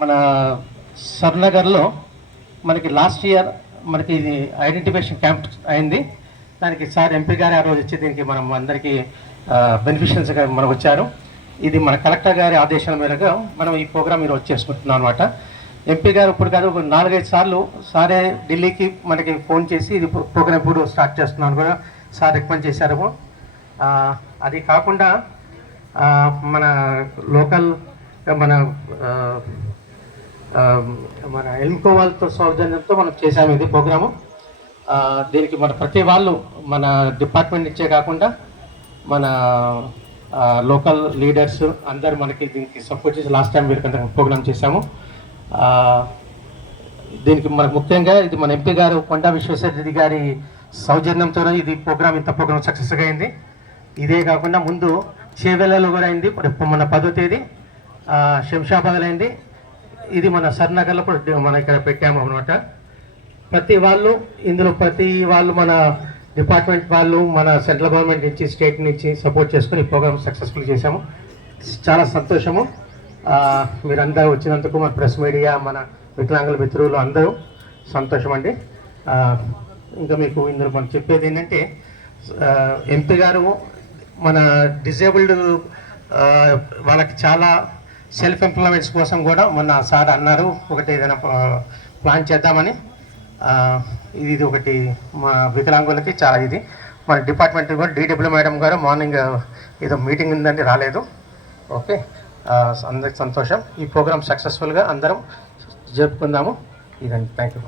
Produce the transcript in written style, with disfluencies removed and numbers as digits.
మన సర్నగర్లో మనకి last year మనకి ఇది ఐడెంటిఫికేషన్ క్యాంప్ అయింది. దానికి సార్ ఎంపీ గారు ఆ రోజు వచ్చి దీనికి మనం అందరికీ బెనిఫిషియల్స్గా మనం వచ్చారు. ఇది మన కలెక్టర్ గారి ఆదేశాల మేరకు మనం ఈ ప్రోగ్రామ్ ఈరోజు చేసుకుంటున్నాం అనమాట. ఎంపీ గారు ఇప్పుడు కాదు 4-5 సార్లు సారే ఢిల్లీకి మనకి ఫోన్ చేసి ఇది ప్రోగ్రామ్ ఇప్పుడు స్టార్ట్ చేస్తున్నాను కూడా సార్ రికమెండ్ చేశారు. అది కాకుండా మన లోకల్ మన మన ఎల్కోవాల్తో సౌజన్యంతో మనం చేసాము ఇది ప్రోగ్రాము. దీనికి మన ప్రతి వాళ్ళు మన డిపార్ట్మెంట్ నుంచే కాకుండా మన లోకల్ లీడర్స్ అందరూ మనకి దీనికి సపోర్ట్ చేసి లాస్ట్ టైం వీరికంటే ప్రోగ్రామ్ చేశాము. దీనికి మనకు ముఖ్యంగా ఇది మన ఎంపీ గారు కొండా విశ్వేశ్వరరెడ్డి గారి సౌజన్యంతో ఇది ప్రోగ్రామ్ ఇంత ప్రోగ్రామ్ సక్సెస్గా అయింది. ఇదే కాకుండా ముందు చేవెళ్ళలో కూడా అయింది. ఇప్పుడు మన 10వ తేదీ శంషాబాద్లో అయింది. ఇది మన సర్నగర్లో కూడా మనం ఇక్కడ పెట్టాము అనమాట. ప్రతి వాళ్ళు మన డిపార్ట్మెంట్ వాళ్ళు మన సెంట్రల్ గవర్నమెంట్ నుంచి స్టేట్ నుంచి సపోర్ట్ చేసుకుని ఈ ప్రోగ్రామ్ సక్సెస్ఫుల్ చేశాము. చాలా సంతోషము. మీరందరూ వచ్చినందుకు మన ప్రెస్ మీడియా మన వికలాంగుల మిత్రులు అందరూ సంతోషం అండి. ఇంకా మీకు ఇందులో మనం చెప్పేది ఏంటంటే ఎంపీ గారు మన డిజేబుల్డ్ వాళ్ళకి చాలా సెల్ఫ్ ఎంప్లాయ్మెంట్స్ కోసం కూడా మొన్న సార్ అన్నారు ఒకటి ఏదైనా ప్లాన్ చేద్దామని. ఇది ఒకటి మా వికలాంగులకి చాలా ఇది మన డిపార్ట్మెంట్ కూడా DW మేడం గారు మార్నింగ్ ఏదో మీటింగ్ ఉందని రాలేదు. ఓకే, అందరికి సంతోషం. ఈ ప్రోగ్రామ్ సక్సెస్ఫుల్గా అందరం జరుపుకుందాము. ఇదండి. Thank you.